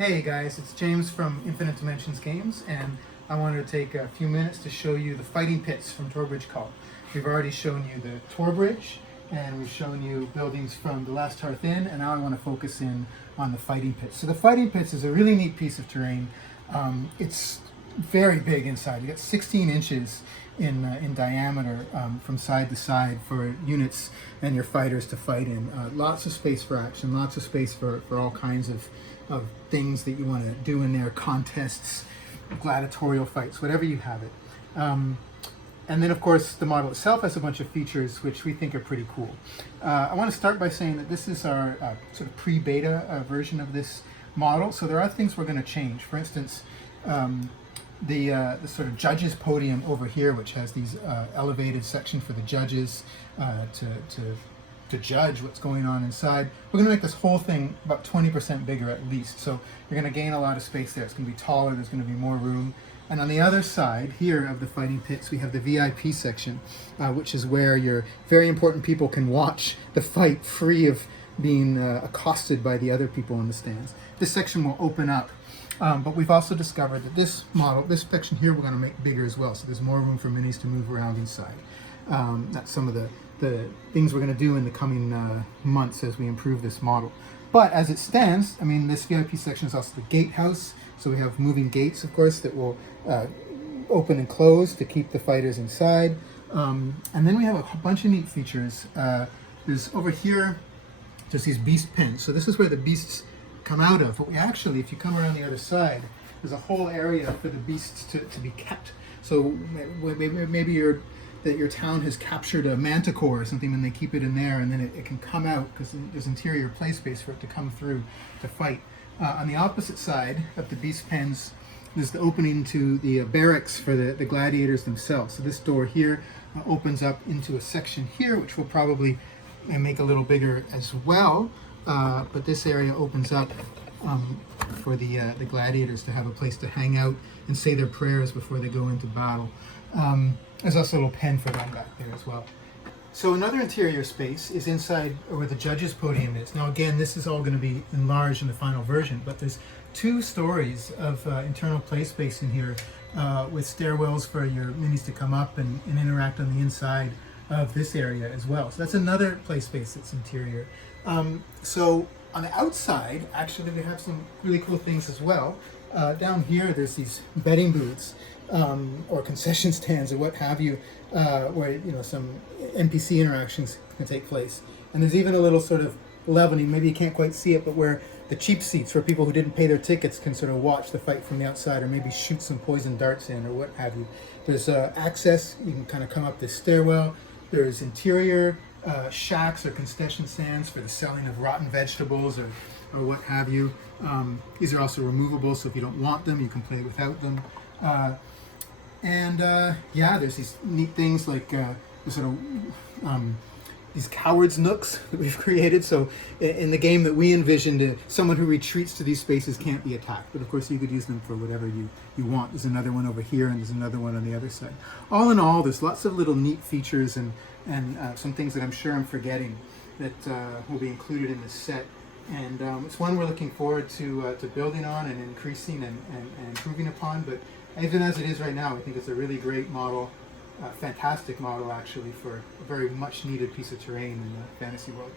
Hey guys, it's James from Infinite Dimensions Games, and I wanted to take a few minutes to show you the fighting pits from Torbridge Cull. We've already shown you the Torbridge, and we've shown you buildings from the Last Hearth Inn, and now I want to focus in on the fighting pits. So the fighting pits is a really neat piece of terrain. It's very big inside. You got 16 inches in diameter from side to side for units and your fighters to fight in. Lots of space for action, lots of space for all kinds of things that you want to do in there, contests, gladiatorial fights, whatever you have it. And then of course the model itself has a bunch of features which we think are pretty cool. I want to start by saying that this is our sort of pre-beta version of this model, so there are things we're going to change. For instance, the sort of judges podium over here, which has these elevated section for the judges to judge what's going on inside. We're going to make this whole thing about 20% bigger at least, so you're going to gain a lot of space there. It's going to be taller, there's going to be more room. And on the other side here of the fighting pits, we have the VIP section, which is where your very important people can watch the fight free of being accosted by the other people in the stands. This section will open up. But we've also discovered that this model, this section here, we're going to make bigger as well. So there's more room for minis to move around inside. That's some of the things we're going to do in the coming months as we improve this model. But as it stands, I mean, this VIP section is also the gatehouse. So we have moving gates, of course, that will open and close to keep the fighters inside. And then we have a bunch of neat features. There's over here, there's these beast pens. So this is where the beasts come out of, but we actually, if you come around the other side, there's a whole area for the beasts to be kept. So maybe your town has captured a manticore or something, and they keep it in there, and then it can come out because there's interior play space for it to come through to fight. On the opposite side of the beast pens, there's the opening to the barracks for the gladiators themselves. So this door here opens up into a section here, which we'll probably make a little bigger as well. But this area opens up for the gladiators to have a place to hang out and say their prayers before they go into battle. There's also a little pen for them back there as well. So another interior space is inside where the judges podium is. Now again, this is all going to be enlarged in the final version, but there's 2 stories of internal play space in here with stairwells for your minis to come up and interact on the inside of this area as well. So that's another play space that's interior. So on the outside, actually, we have some really cool things as well. Down here, there's these betting booths or concession stands or what have you, where some NPC interactions can take place. And there's even a little sort of leveling, maybe you can't quite see it, but where the cheap seats for people who didn't pay their tickets can sort of watch the fight from the outside or maybe shoot some poison darts in or what have you. There's access, you can kind of come up this stairwell. There's interior shacks or concession stands for the selling of rotten vegetables or what have you. These are also removable, so if you don't want them, you can play without them. Yeah, there's these neat things like the sort of these cowards nooks that we've created. So in the game that we envisioned, someone who retreats to these spaces can't be attacked. But of course you could use them for whatever you want. There's another one over here and there's another one on the other side. All in all, there's lots of little neat features and some things that I'm sure I'm forgetting that will be included in this set. And it's one we're looking forward to building on and increasing and improving upon. But even as it is right now, I think it's a really great model. Fantastic model actually for a very much needed piece of terrain in the fantasy world.